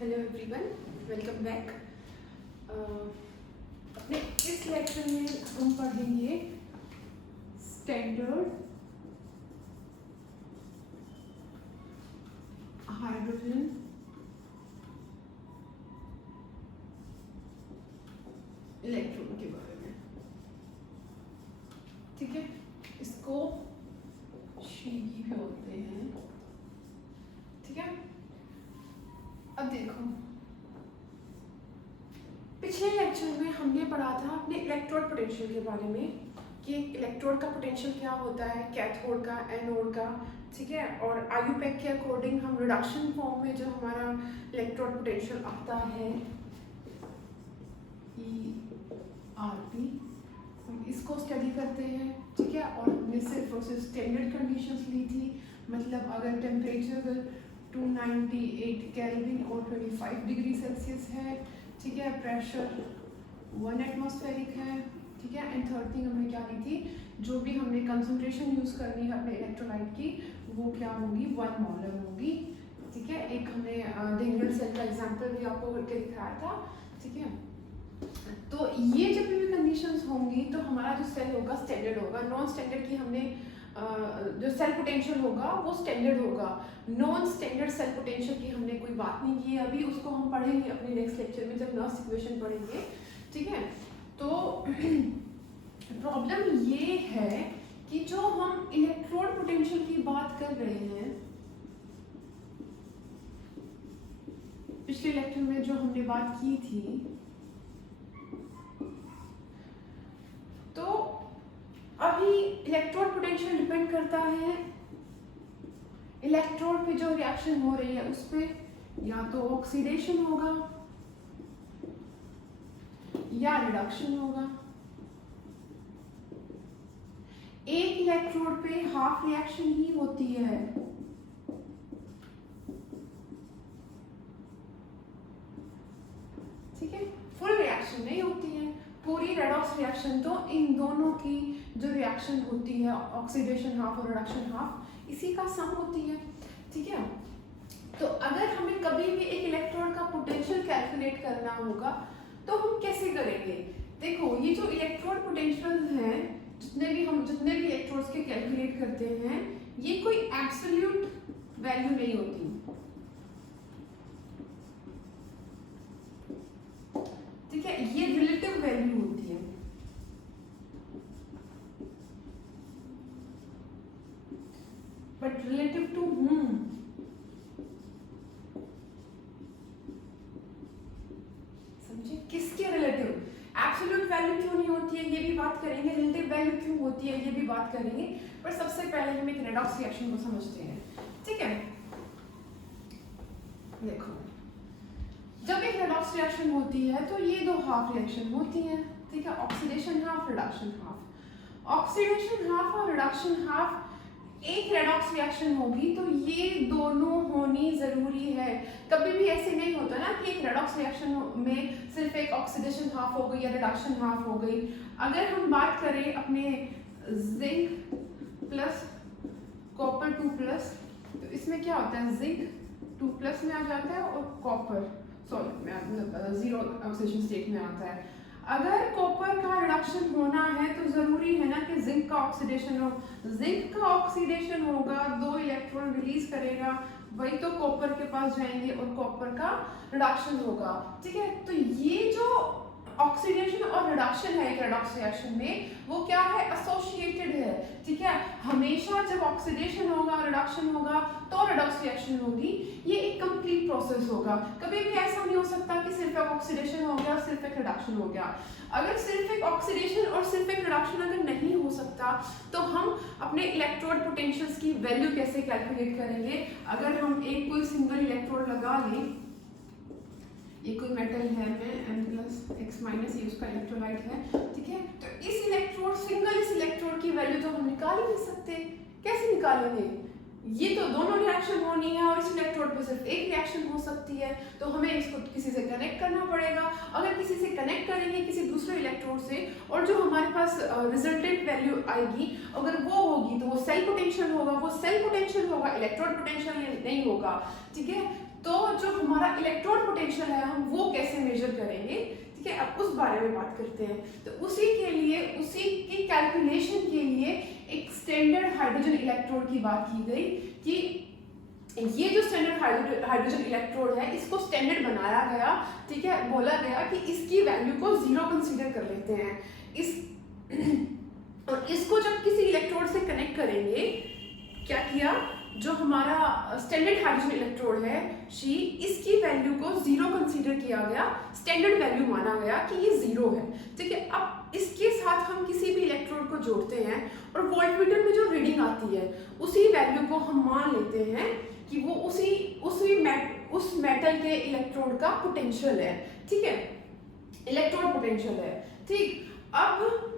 Hello everyone, welcome back. अपने इस lecture में हम पढ़ेंगे स्टैंडर्ड हाइड्रोजन इलेक्ट्रॉन के बारे में। ठीक है, इसको शीगी भी बोलते हैं। ठीक है, अब देखो, पिछले लेक्चर में हमने पढ़ा था अपने इलेक्ट्रोड पोटेंशियल के बारे में कि इलेक्ट्रोड का पोटेंशियल क्या होता है, कैथोड का, एनोड का। ठीक है, और आयुपेक के अकॉर्डिंग हम रिडक्शन फॉर्म में जो हमारा इलेक्ट्रोड पोटेंशियल आता है ERP, हम इसको स्टडी करते हैं। ठीक है, और हमने सिर्फ और सिर्फ स्टैंडर्ड कंडीशंस ली थी, मतलब अगर टेम्परेचर 298 केल्विन और 25 डिग्री सेल्सियस है। ठीक है, प्रेशर 1 एटमॉस्फेरिक है। ठीक है, एंड थर्ड थिंग हमने क्या ली थी, जो भी हमने कंसंट्रेशन यूज करनी है अपने इलेक्ट्रोलाइट की, वो क्या होगी, 1 मोलर होगी। ठीक है, एक हमने डेंगल सेल का एग्जांपल भी आपको करके दिखाया था। ठीक है, तो ये जब भी कंडीशंस होंगी तो हमारा जो सेल होगा स्टैंडर्ड होगा। नॉन स्टैंडर्ड की हमने जो सेल पोटेंशियल होगा वो स्टैंडर्ड होगा। नॉन स्टैंडर्ड सेल पोटेंशियल की हमने कोई बात नहीं की अभी, उसको हम पढ़ेंगे अपने नेक्स्ट लेक्चर में जब नर्स इक्वेशन पढ़ेंगे। ठीक है, तो प्रॉब्लम ये है कि जो हम इलेक्ट्रोड पोटेंशियल की बात कर रहे हैं, पिछले लेक्चर में जो हमने बात की थी, तो अभी इलेक्ट्रोड पोटेंशियल डिपेंड करता है इलेक्ट्रोड पे जो रिएक्शन हो रही है उस पे, या तो ऑक्सीडेशन होगा या रिडक्शन होगा। एक इलेक्ट्रोड पे हाफ रिएक्शन ही होती है, ठीक है, फुल रिएक्शन नहीं होती है। पूरी रेडॉक्स रिएक्शन तो इन दोनों की जो रिएक्शन होती है, ऑक्सीडेशन हाफ और रिडक्शन हाफ, इसी का सम होती है। ठीक है, तो अगर हमें कभी भी एक इलेक्ट्रोड का पोटेंशियल कैलकुलेट करना होगा तो हम कैसे करेंगे। देखो, ये जो इलेक्ट्रोड पोटेंशियल है, जितने भी इलेक्ट्रोड्स के कैलकुलेट करते हैं, ये कोई एब्सोल्यूट वैल्यू नहीं होती। ठीक है, ये रिलेटिव वैल्यू होती है। But relative to whom? समझे, किसके रिलेटिव? एब्सोल्यूट वैल्यू क्यों नहीं होती है ये भी बात करेंगे, रिलेटिव वैल्यू क्यों होती है ये भी बात करेंगे, पर सबसे पहले हम एक रेडॉक्स रिएक्शन को समझते हैं। ठीक है, देखो, जब एक रेडॉक्स रिएक्शन होती है तो ये दो हाफ रिएक्शन होती है। ठीक है, oxidation half, reduction half. Oxidation half और रिडक्शन हाफ एक रेडॉक्स रिएक्शन होगी तो ये दोनों होनी जरूरी है। कभी भी ऐसे नहीं होता ना कि एक रेडॉक्स रिएक्शन में सिर्फ एक ऑक्सीडेशन हाफ हो गई या रिडक्शन हाफ हो गई। अगर हम बात करें अपने जिंक प्लस कॉपर 2 प्लस, तो इसमें क्या होता है, जिंक 2 प्लस में आ जाता है और कॉपर जीरो ऑक्सीडेशन स्टेट में आता है। अगर कॉपर का रिडक्शन होना है तो जरूरी है ना कि जिंक का ऑक्सीडेशन हो। जिंक का ऑक्सीडेशन होगा, 2 इलेक्ट्रॉन रिलीज करेगा, वही तो कॉपर के पास जाएंगे और कॉपर का रिडक्शन होगा। ठीक है, तो ये जो ऑक्सीडेशन और रिडक्शन है एक रेडॉक्स रिएक्शन में, वो क्या है, एसोसिएटेड है। ठीक है, हमेशा जब ऑक्सीडेशन होगा, रिडक्शन होगा, तो रेडॉक्स रिएक्शन होगी। ये एक कंप्लीट प्रोसेस होगा। कभी भी ऐसा नहीं हो सकता कि सिर्फ एक ऑक्सीडेशन हो गया और सिर्फ एक रिडक्शन हो गया। अगर सिर्फ एक ऑक्सीडेशन और सिर्फ एक रिडक्शन अगर नहीं हो सकता तो हम अपने इलेक्ट्रोड पोटेंशियल्स की वैल्यू कैसे कैलकुलेट करेंगे। अगर हम एक कोई सिंगल इलेक्ट्रोड लगा लें, ये कोई मेटल है में N+X- ये उसका इलेक्ट्रोलाइट है। ठीक है, तो इस इलेक्ट्रोड की वैल्यू तो हम निकाल ही नहीं सकते। कैसे निकालेंगे, ये तो दोनों रिएक्शन होनी है और इस इलेक्ट्रोड पे सिर्फ एक रिएक्शन हो सकती है, तो हमें इसको किसी से कनेक्ट करना पड़ेगा। अगर किसी से कनेक्ट करेंगे किसी दूसरे इलेक्ट्रोड से, और जो हमारे पास रिजल्टेंट वैल्यू आएगी अगर वो होगी तो वो सेल पोटेंशियल होगा, इलेक्ट्रोड पोटेंशियल नहीं होगा। ठीक है, तो जो हमारा इलेक्ट्रोड पोटेंशियल है हम वो कैसे मेजर करेंगे, ठीक है, अब उस बारे में बात करते हैं। तो उसी के लिए, उसी की कैलकुलेशन के लिए एक स्टैंडर्ड हाइड्रोजन इलेक्ट्रोड की बात की गई कि ये जो स्टैंडर्ड हाइड्रोजन इलेक्ट्रोड है इसको स्टैंडर्ड बनाया गया, ठीक है, बोला गया कि इसकी वैल्यू को 0 कंसीडर कर लेते हैं। और इसको जब किसी इलेक्ट्रोड से कनेक्ट करेंगे, क्या किया, जो हमारा स्टैंडर्ड हाइड्रोजन इलेक्ट्रोड है शी, इसकी वैल्यू को 0 कंसीडर किया गया, स्टैंडर्ड वैल्यू माना गया कि ये 0 है, ठीक है। अब इसके साथ हम किसी भी इलेक्ट्रोड को जोड़ते हैं और वोल्टमीटर में जो रीडिंग आती है उसी वैल्यू को हम मान लेते हैं कि वो उस मेटल के इलेक्ट्रोड का पोटेंशियल है, ठीक है, इलेक्ट्रोड पोटेंशियल है, ठीक। अब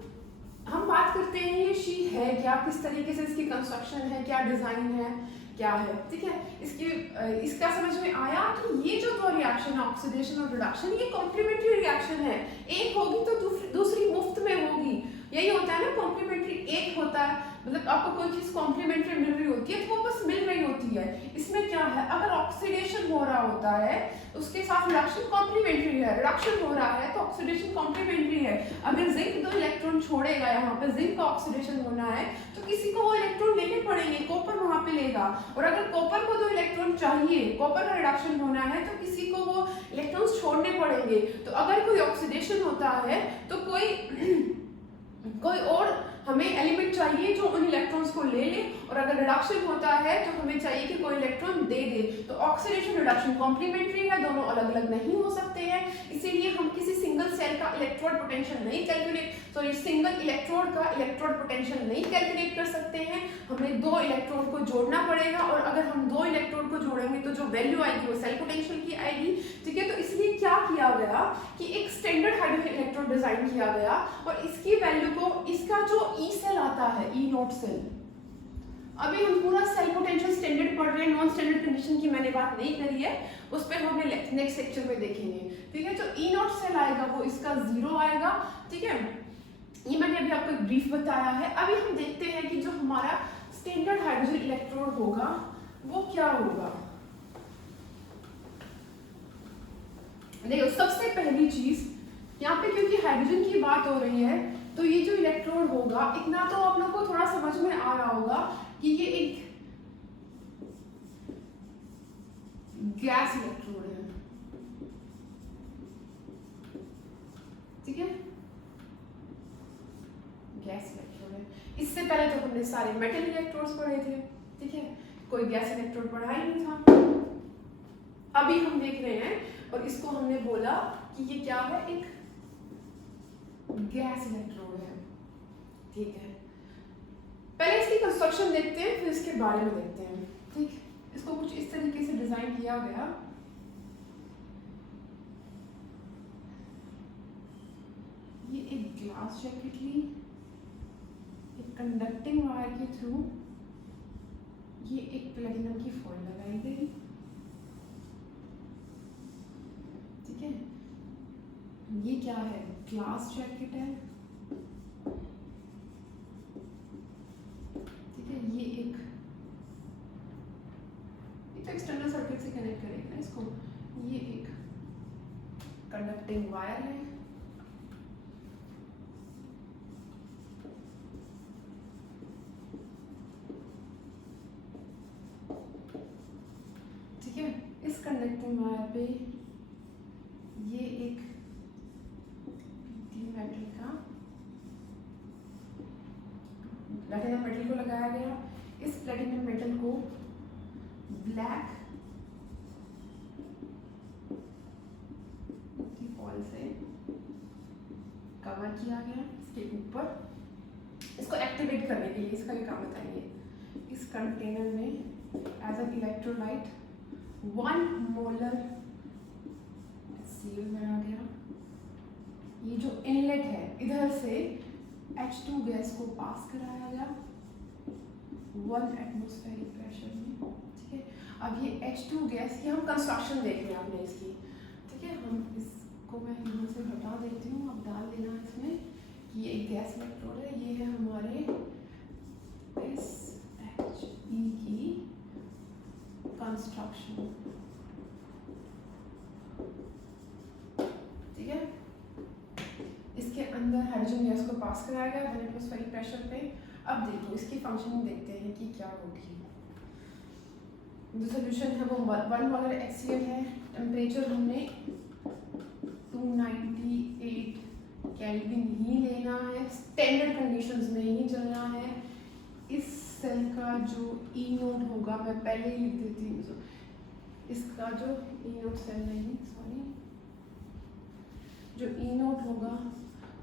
हम बात करते हैं ये शी है क्या, किस तरीके से इसकी कंस्ट्रक्शन है, क्या डिजाइन है, क्या है, ठीक है। इसका समझ में आया कि ये जो दो रिएक्शन है, ऑक्सीडेशन और रिडक्शन, ये कॉम्प्लीमेंट्री रिएक्शन है, एक होगी तो दूसरी मुफ्त में होगी। यही होता है ना, कॉम्प्लीमेंट्री एक होता है, मतलब आपको कोई चीज कॉम्प्लीमेंट्री मिल रही होती है तो वो बस मिल रही होती है। इसमें क्या है, अगर ऑक्सीडेशन हो रहा होता है उसके साथ रिडक्शन कॉम्प्लीमेंट्री है, रिडक्शन हो रहा है तो ऑक्सीडेशन कॉम्प्लीमेंट्री है। अगर जिंक 2 इलेक्ट्रॉन छोड़ेगा, यहाँ पे जिंक का ऑक्सीडेशन होना है तो किसी को वो इलेक्ट्रॉन लेने पड़ेंगे, कॉपर वहां पे लेगा। और अगर कॉपर को 2 इलेक्ट्रॉन चाहिए, कॉपर का रिडक्शन होना है तो किसी को वो इलेक्ट्रॉन्स छोड़ने पड़ेंगे। तो अगर कोई ऑक्सीडेशन होता है तो कोई और हमें एलिमेंट चाहिए जो उन इलेक्ट्रॉन्स को ले ले, और अगर रिडक्शन होता है तो हमें चाहिए कि कोई इलेक्ट्रॉन दे दे। तो ऑक्सीडेशन रिडक्शन कॉम्प्लीमेंट्री है, दोनों अलग अलग नहीं हो सकते हैं। इसीलिए हम किसी सिंगल सेल का इलेक्ट्रोड पोटेंशियल नहीं सिंगल इलेक्ट्रोड का इलेक्ट्रोड पोटेंशियल नहीं कैलकुलेट कर सकते हैं, हमें 2 इलेक्ट्रोड को जोड़ना पड़ेगा। और अगर हम 2 इलेक्ट्रोड को जोड़ेंगे तो जो वैल्यू आएगी वो सेल पोटेंशियल की आएगी, ठीक है। तो इसलिए क्या किया गया कि एक स्टैंडर्ड हाइड्रोजन इलेक्ट्रोड डिजाइन किया गया, और इसकी वैल्यू को, इसका जो ई सेल आता है, ई नोट सेल, अभी हम पूरा सेल पोटेंशियल स्टैंडर्ड पढ़ रहे हैं, नॉन स्टैंडर्ड कंडीशन की मैंने बात नहीं करी है, उस पर हम नेक्स्ट लेक्चर में देखेंगे, ठीक है। जो ई नोट सेल आएगा वो इसका 0 आएगा, ठीक है। ये मैंने अभी आपको एक ब्रीफ बताया है। अभी हम देखते हैं कि जो हमारा स्टैंडर्ड हाइड्रोजन इलेक्ट्रोड होगा वो क्या होगा। देखो, सबसे पहली चीज यहाँ पे, क्योंकि हाइड्रोजन की बात हो रही है, तो ये जो इलेक्ट्रोड होगा, इतना तो आप लोग को थोड़ा समझ में आ रहा होगा कि ये एक गैस इलेक्ट्रोड है, ठीक है, गैस इलेक्ट्रोड है। इससे पहले तो हमने सारे मेटल इलेक्ट्रोड्स पढ़े थे, ठीक है, कोई गैस इलेक्ट्रोड पढ़ा ही नहीं था। अभी हम देख रहे हैं और इसको हमने बोला कि ये क्या है, एक गैस इलेक्ट्रोड है, ठीक है। पहले इसकी कंस्ट्रक्शन देखते हैं, फिर इसके बारे में देखते हैं, ठीक। इसको कुछ इस तरीके से डिजाइन किया गया, ये एक ग्लास जैकेट ली, एक कंडक्टिंग वायर के थ्रू ये एक प्लेटिनम की फॉइल लगाई गई, ठीक है। ये क्या है, ग्लास जैकेट है, ठीक है। ये तो एक्सटर्नल सर्किट से कनेक्ट करेगा इसको। ये एक कंडक्टिंग वायर है, ठीक है। इस कंडक्टिंग वायर पे ये एक मेटल का प्लैटिनम मेटल को लगाया गया। इस प्लैटिनम मेटल को ब्लैक फॉइल से कवर किया गया इसके ऊपर। इसको एक्टिवेट करने के लिए इसका ये काम बताइए। इस कंटेनर में as an electrolyte 1 molar HCl बना गया। ये जो इनलेट है, इधर से H2 गैस को पास कराया गया 1 एटमॉस्फेरिक प्रेशर में, ठीक है। अब ये H2 गैस की हम कंस्ट्रक्शन देख रहे हैं आपने इसकी, ठीक है। हम इसको मैं यहाँ से हटा देती हूँ, अब डाल देना इसमें कि ये एक गैस इलेक्ट्रोड है। ये है हमारे इस He की कंस्ट्रक्शन, अंदर हाइड्रोजन गैस को पास कराया गया 1 एटमॉस्फेरिक प्रेशर पे। अब देखो इसकी फंक्शनिंग देखते हैं कि क्या होगी। जो सोल्यूशन है वो 1 मोलर HCl है। टेम्परेचर हमने 298 केल्विन ही लेना है, स्टैंडर्ड कंडीशंस में ही चलना है। इस सेल का जो ई नोड होगा, मैं पहले ही लिख देती हूँ, इसका जो ई नोड सेल नहीं सॉरी जो ई नोड होगा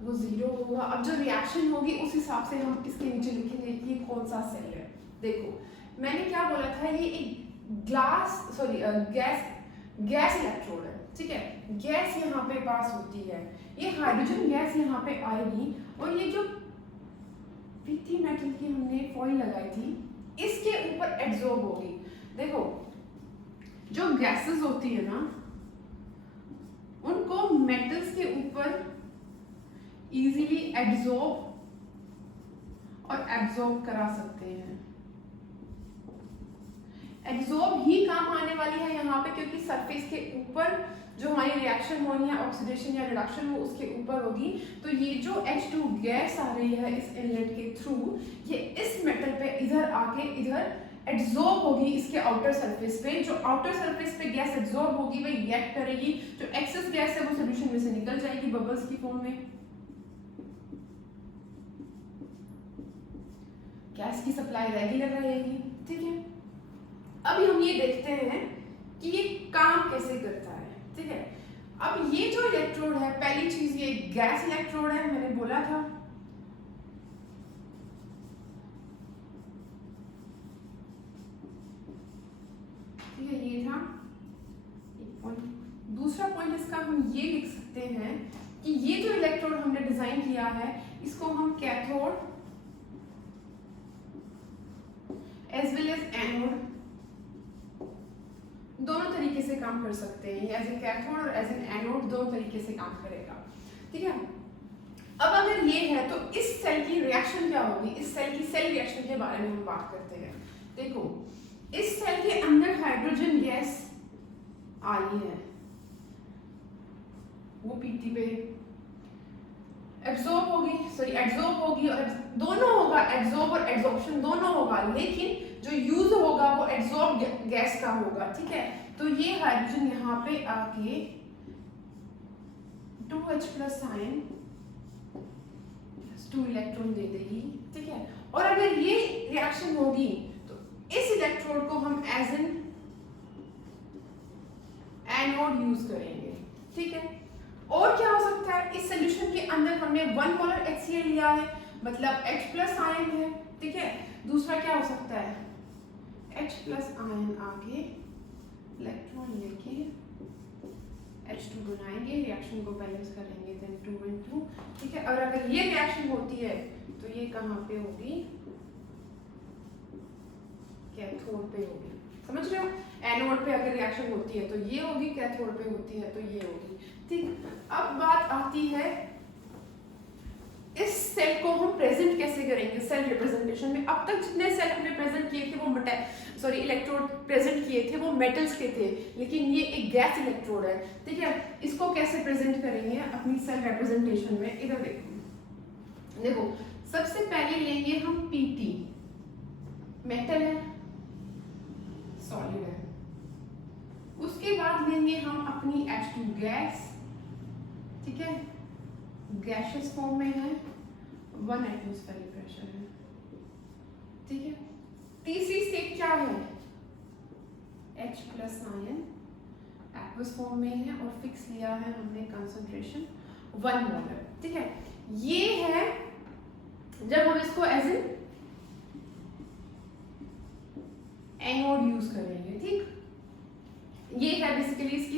वो 0 होगा। अब जो रिएक्शन होगी उस हिसाब से हम इसके नीचे लिखेंगे कि ये कौन सा सेल है। देखो मैंने क्या बोला था, ये एक गैस इलेक्ट्रोड है, ठीक है। गैस यहाँ पे पास होती है, ये हाइड्रोजन गैस यहाँ पे आएगी और ये जो पीटी मेटल की हमने फॉइल लगाई थी इसके ऊपर एब्जॉर्ब होगी। देखो जो गैसेस होती है ना उनको मेटल्स के ऊपर इजीली एब्जॉर्ब और एब्जॉर्ब करा सकते हैं। एब्जॉर्ब ही काम आने वाली है यहाँ पे, क्योंकि सरफेस के ऊपर जो हमारी रिएक्शन होनी है ऑक्सीडेशन या रिडक्शन वो उसके ऊपर होगी। तो ये जो H2 गैस आ रही है इस इनलेट के थ्रू, ये इस मेटल पे इधर आके इधर एब्जॉर्ब होगी इसके आउटर सरफेस पे। जो आउटर सरफेस पे गैस एब्जॉर्ब होगी वही रिएक्ट करेगी, जो एक्सेस गैस है वो सोल्यूशन में से निकल जाएगी बबल्स की फॉर्म में। गैस की सप्लाई रेगुलर रहेगी, ठीक है। अभी हम ये देखते हैं कि ये काम कैसे करता है, ठीक है। अब ये जो इलेक्ट्रोड है, पहली चीज ये गैस इलेक्ट्रोड है, मैंने बोला था। ठीक है, ये था एक पॉइंट। दूसरा पॉइंट इसका हम ये लिख सकते हैं कि ये जो इलेक्ट्रोड हमने डिजाइन किया है इसको हम cathode as well as anode दोनों तरीके से काम कर सकते हैं। एज ए कैथोड और एज एन एनोड दोनों तरीके से काम करेगा, ठीक है। अब अगर ये है तो इस सेल की रिएक्शन क्या होगी, इस सेल की सेल रिएक्शन के बारे में हम बात करते हैं। देखो इस सेल के अंदर हाइड्रोजन गैस आई है, वो पीटी पे एब्जॉर्ब होगी और दोनों होगा, एब्जॉर्ब और एब्जॉर्प्शन दोनों होगा, लेकिन जो यूज होगा वो एब्जॉर्ब गैस का होगा, ठीक है। तो ये हाइड्रोजन यहाँ पे आके 2H+ आयन 2 इलेक्ट्रॉन दे देगी, ठीक है। और अगर ये रिएक्शन होगी तो इस इलेक्ट्रोड को हम एज एन एनोड यूज करेंगे, ठीक है। और क्या हो सकता है, इस सोल्यूशन के अंदर हमने 1 मोलर HCl लिया है, मतलब H+ आयन है, ठीक है। दूसरा क्या हो सकता है, H+ आयन आके इलेक्ट्रॉन लेके H2 बनाएंगे, रिएक्शन को बैलेंस करेंगे, देन 2 and 2, ठीक है। और अगर ये रिएक्शन होती है तो ये कहाँ पे होगी, कैथोड पे होगी, समझ रहे हो। एनोड पे अगर रिएक्शन होती है तो ये होगी, कैथोड पे होती है तो ये होगी, ठीक। अब बात आती है इस सेल को हम प्रेजेंट कैसे करेंगे सेल रिप्रेजेंटेशन में। अब तक जितने सेल हमने प्रेजेंट किए थे वो इलेक्ट्रोड प्रेजेंट किए थे वो मेटल्स के थे, लेकिन ये एक गैस इलेक्ट्रोड है, ठीक है। इसको कैसे प्रेजेंट करेंगे अपनी सेल रिप्रेजेंटेशन में, इधर देखो सबसे पहले लेंगे हम पीटी, मेटल है, सॉलिड है। उसके बाद लेंगे हम अपनी H2 गैस, ठीक है, गैसियस फॉर्म में है, 1 एटमॉस्फेरिक प्रेशर है, ठीक है। तीसरी स्टेट क्या है, H+ आयन एक्वस फॉर्म में है और फिक्स लिया है हमने कंसंट्रेशन 1 मोलर, ठीक है। ये है जब हम इसको एज एन एनोड यूज करेंगे, ठीक। ये है बेसिकली इसकी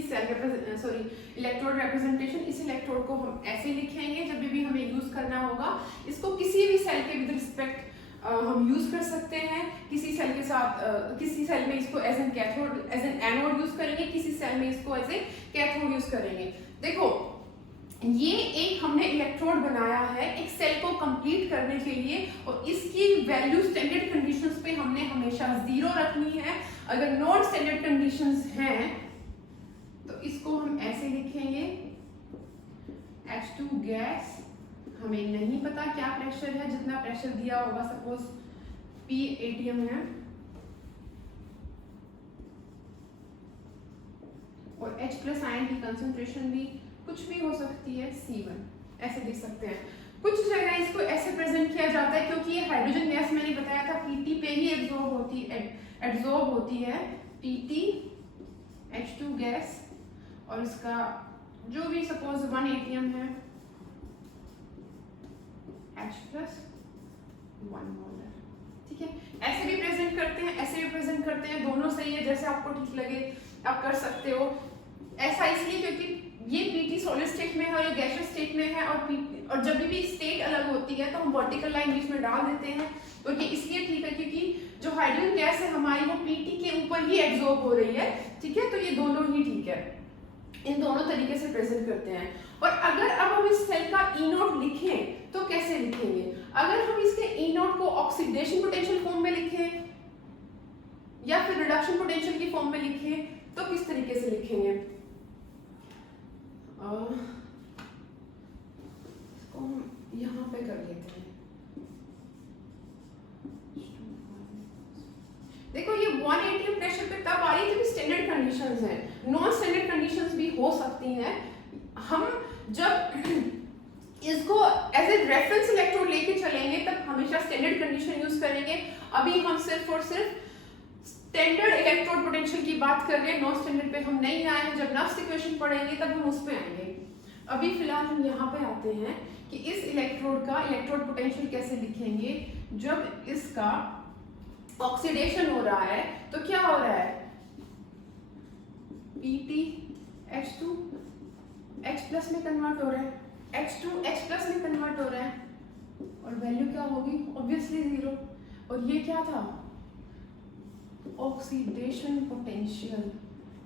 इलेक्ट्रोड रिप्रेजेंटेशन। इस इलेक्ट्रोड को हम ऐसे लिखेंगे जब भी हमें यूज करना होगा। इसको किसी भी सेल के विद रिस्पेक्ट हम यूज कर सकते हैं। किसी सेल के साथ किसी सेल में इसको as an cathode as an anode use करेंगे, किसी सेल में इसको एज ए कैथोड यूज करेंगे। देखो ये एक हमने इलेक्ट्रोड बनाया है एक सेल को कंप्लीट करने के लिए, और इसकी वैल्यू स्टैंडर्ड कंडीशंस पे हमने हमेशा 0 रखनी है। अगर नॉन स्टैंडर्ड कंडीशंस हैं तो इसको हम ऐसे लिखेंगे H2 गैस हमें नहीं पता क्या प्रेशर है, जितना प्रेशर दिया होगा, सपोज P एटीएम है और H प्लस आयन की कंसंट्रेशन भी कुछ भी हो सकती है C1, ऐसे लिख सकते हैं। कुछ जगह इसको ऐसे प्रेजेंट किया जाता है क्योंकि ये हाइड्रोजन गैस मैंने बताया था Pt पे ही एब्जॉर्ब होती है Pt H2 गैस, और इसका जो भी सपोज 1 एटीएम है H प्लस 1 मोलर, ठीक है। ऐसे भी प्रेजेंट करते हैं, ऐसे भी प्रेजेंट करते हैं, दोनों सही है, जैसे आपको ठीक लगे आप कर सकते हो। ऐसा इसलिए क्योंकि ये Pt सॉलिड स्टेट में है और ये गैसियस स्टेट में है, और जब भी स्टेट अलग होती है तो हम वर्टिकल लाइन बीच में डाल देते हैं, तो ये इसलिए ठीक है क्योंकि जो हाइड्रोजन गैस है हमारी वो Pt के ऊपर ही एब्जॉर्ब हो रही है, ठीक है। तो ये दोनों ही ठीक है, इन दोनों तरीके से प्रेजेंट करते हैं। और अगर अब हम इस सेल का ई नोट लिखें तो कैसे लिखेंगे? अगर हम इसके ई नोट को ऑक्सीडेशन पोटेंशियल फॉर्म में लिखें या फिर रिडक्शन पोटेंशियल की फॉर्म में लिखें तो किस तरीके से लिखेंगे? इसको हम यहाँ पे कर लेते हैं। देखो ये 1 एटीएम प्रेशर पे तब आ रही है जब स्टैंडर्ड कंडीशंस हैं, नॉन स्टैंडर्ड कंडीशंस भी हो सकती हैं। हम जब इसको एज ए रेफरेंस इलेक्ट्रोड लेके चलेंगे तब हमेशा स्टैंडर्ड कंडीशन यूज करेंगे। अभी हम सिर्फ और सिर्फ स्टैंडर्ड इलेक्ट्रोड पोटेंशियल की बात कर रहे हैं, नॉन स्टैंडर्ड पे हम नहीं आए हैं। जब नफ्स इक्वेशन पढ़ेंगे तब हम उस पे आएंगे। अभी फिलहाल हम यहाँ पे आते हैं कि इस इलेक्ट्रोड का इलेक्ट्रोड पोटेंशियल कैसे लिखेंगे। जब इसका ऑक्सीडेशन हो रहा है तो क्या हो रहा है? Pt H2 H प्लस में कन्वर्ट हो रहा है, H2 H प्लस में कन्वर्ट हो रहा है, और वैल्यू क्या होगी? ऑब्वियसली 0। और ये क्या था? ऑक्सीडेशन पोटेंशियल,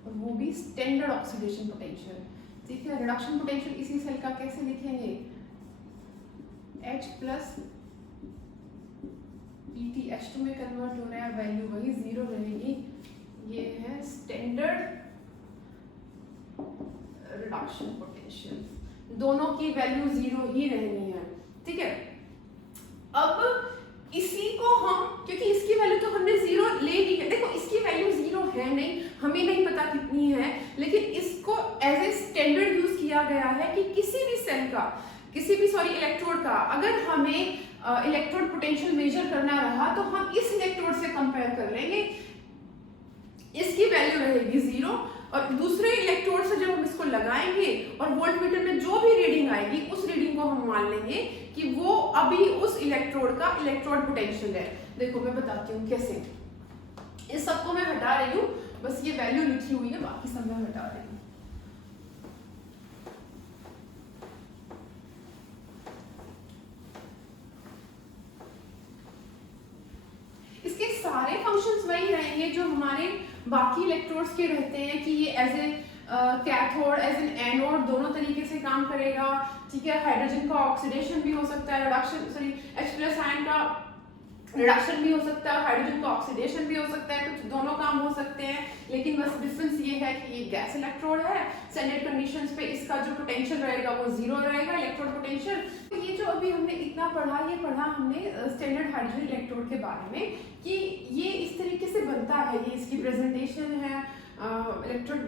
और वो भी स्टैंडर्ड ऑक्सीडेशन पोटेंशियल, ठीक है। रिडक्शन पोटेंशियल इसी सेल का कैसे लिखेंगे? H प्लस Pt H2 में कन्वर्ट हो रहा है, वैल्यू वही 0 रहेगी। ये है स्टैंडर्ड रिडक्शन पोटेंशियल, दोनों की वैल्यू 0 ही रहनी है, ठीक है। अब इसी को हम, क्योंकि इसकी वैल्यू तो हमने 0 ले ली है, देखो इसकी वैल्यू 0 है नहीं, हमें नहीं पता कितनी है, लेकिन इसको एज ए स्टैंडर्ड यूज किया गया है कि किसी भी सेल का, इलेक्ट्रोड का अगर हमें इलेक्ट्रोड पोटेंशियल मेजर करना रहा तो हम इस इलेक्ट्रोड से कंपेयर कर लेंगे, इसकी वैल्यू रहेगी 0, और दूसरे इलेक्ट्रोड से जब हम इसको लगाएंगे और वोल्टमीटर में जो भी रीडिंग आएगी उस रीडिंग को हम मान लेंगे कि वो अभी उस इलेक्ट्रोड का इलेक्ट्रोड पोटेंशियल है। देखो मैं बताती हूँ कैसे। इस सबको मैं हटा रही हूँ, बस ये वैल्यू लिखी हुई है, बाकी सब मैं हटा रही हूँ। इसके सारे फंक्शंस वही रहेंगे जो हमारे बाकी इलेक्ट्रोड्स के रहते हैं कि ये as a cathode as an anode दोनों तरीके से काम करेगा, ठीक है। हाइड्रोजन का ऑक्सीडेशन भी हो सकता है, H प्लस आयन का रिडक्शन भी हो सकता है, हाइड्रोजन का ऑक्सीडेशन भी हो सकता है, कुछ दोनों काम हो सकते हैं। लेकिन बस डिफरेंस ये है कि ये गैस इलेक्ट्रोड है, स्टैंडर्ड कंडीशंस पे इसका जो पोटेंशियल रहेगा वो 0 रहेगा, इलेक्ट्रोड पोटेंशियल। तो ये जो अभी हमने इतना पढ़ा, ये पढ़ा हमने स्टैंडर्ड हाइड्रोजन इलेक्ट्रोड के बारे में कि ये इस तरीके से बनता है, ये इसकी प्रेजेंटेशन है। इलेक्ट्रोड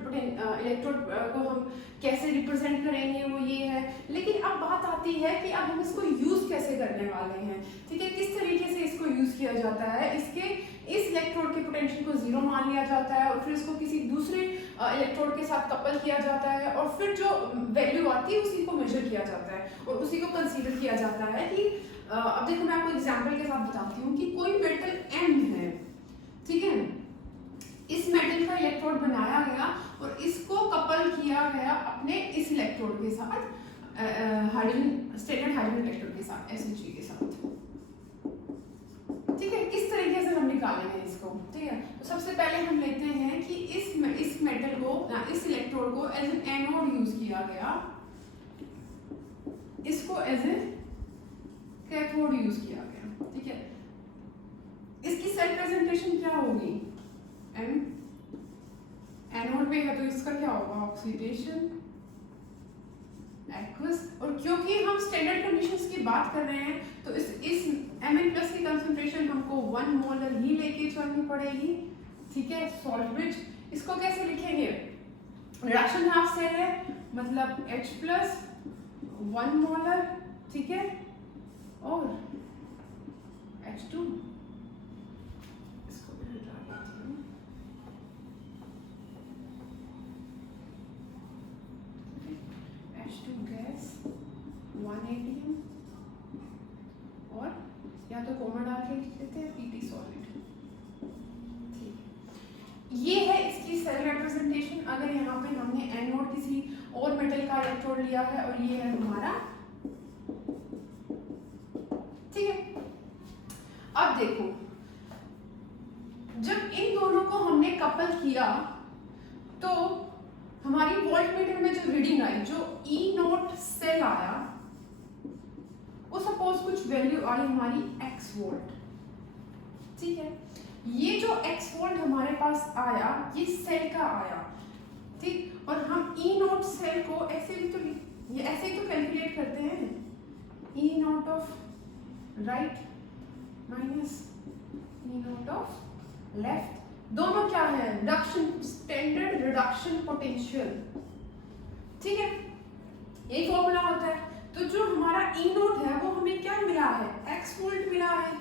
को हम कैसे रिप्रेजेंट करेंगे वो ये है। लेकिन अब बात आती है कि अब हम इसको यूज कैसे करने वाले हैं, ठीक है। किस तरीके से इसको यूज किया जाता है? इस इलेक्ट्रोड के पोटेंशियल को 0 मान लिया जाता है और फिर इसको किसी दूसरे इलेक्ट्रोड के साथ कपल किया जाता है और फिर जो वैल्यू आती है उसी को मेजर किया जाता है और उसी को कंसीडर किया जाता है कि अब देखो मैं आपको एग्जांपल के साथ बताती हूँ कि कोई मेटल M है, ठीक है। इस मेटल का इलेक्ट्रोड बनाया गया और इसको कपल किया गया अपने इस इलेक्ट्रोड के साथ, स्टैंडर्ड हाइड्रोजन इलेक्ट्रोड के साथ, SHG के साथ, ठीक है। किस तरीके से हम निकालेंगे इसको, ठीक है। तो सबसे पहले हम लेते हैं कि इस मेटल को, इस इलेक्ट्रोड को एज एन एनोड यूज किया गया, इसको एज ए कैथोड यूज किया गया, ठीक है। इसकी सेल प्रेजेंटेशन क्या होगी? M एनोड पे है तो इसका क्या होगा? Oxidation aqueous. और क्योंकि हम स्टैंडर्ड कंडीशंस की बात कर रहे हैं तो इस Mn+ की कंसंट्रेशन हमको 1 मोलर ही लेके चलनी पड़ेगी, ठीक है। सॉल्ट ब्रिज इसको कैसे लिखेंगे, रिडक्शन हाफ से है मतलब H+ 1 मोलर, ठीक है, और H2 इसको भी हटा देती हूँ, H2 गैस 1 ATM और या तो कॉमन डाल के लिख लेते हैं PT सॉलिड, ठीक। ये है इसकी सेल रिप्रेजेंटेशन। अगर यहाँ पे हमने एनोड किसी और मेटल का इलेक्ट्रोड लिया है और ये है हमारा, ठीक है। अब देखो जब इन दोनों को हमने कपल किया तो हमारी वोल्टमीटर में जो रीडिंग आई, जो E0 सेल आया, वो सपोज कुछ वैल्यू आई हमारी x वोल्ट, ठीक है। ये जो x वोल्ट हमारे पास आया ये सेल का आया, ठीक। और हम E0 सेल को ऐसे भी तो ये ऐसे ही तो कैलकुलेट करते हैं, E0 of right minus E0 of left, दोनों क्या है, रिडक्शन, स्टैंडर्ड रिडक्शन पोटेंशियल, ठीक है। यही फॉर्मूला होता है। तो जो हमारा E0 है वो हमें क्या मिला है, x वोल्ट मिला है,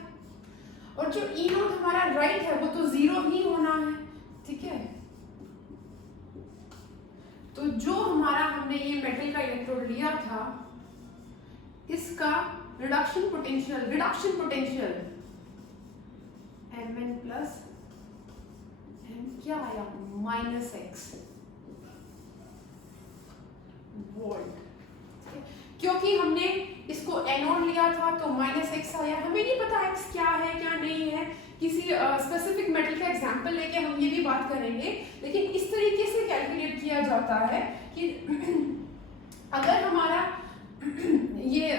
और जो E0 हमारा राइट है वो तो 0 ही होना है, ठीक है। तो जो हमारा हमने ये मेटल का इलेक्ट्रोड लिया था इसका रिडक्शन पोटेंशियल Mn+ M क्या आया, -x वोल्ट, क्योंकि हमने इसको एनोड लिया था तो -x आया। हमें नहीं पता x क्या है क्या नहीं है, किसी स्पेसिफिक मेटल का एग्जांपल लेके हम ये भी बात करेंगे, लेकिन इस तरीके से कैलकुलेट किया जाता है कि अगर हमारा ये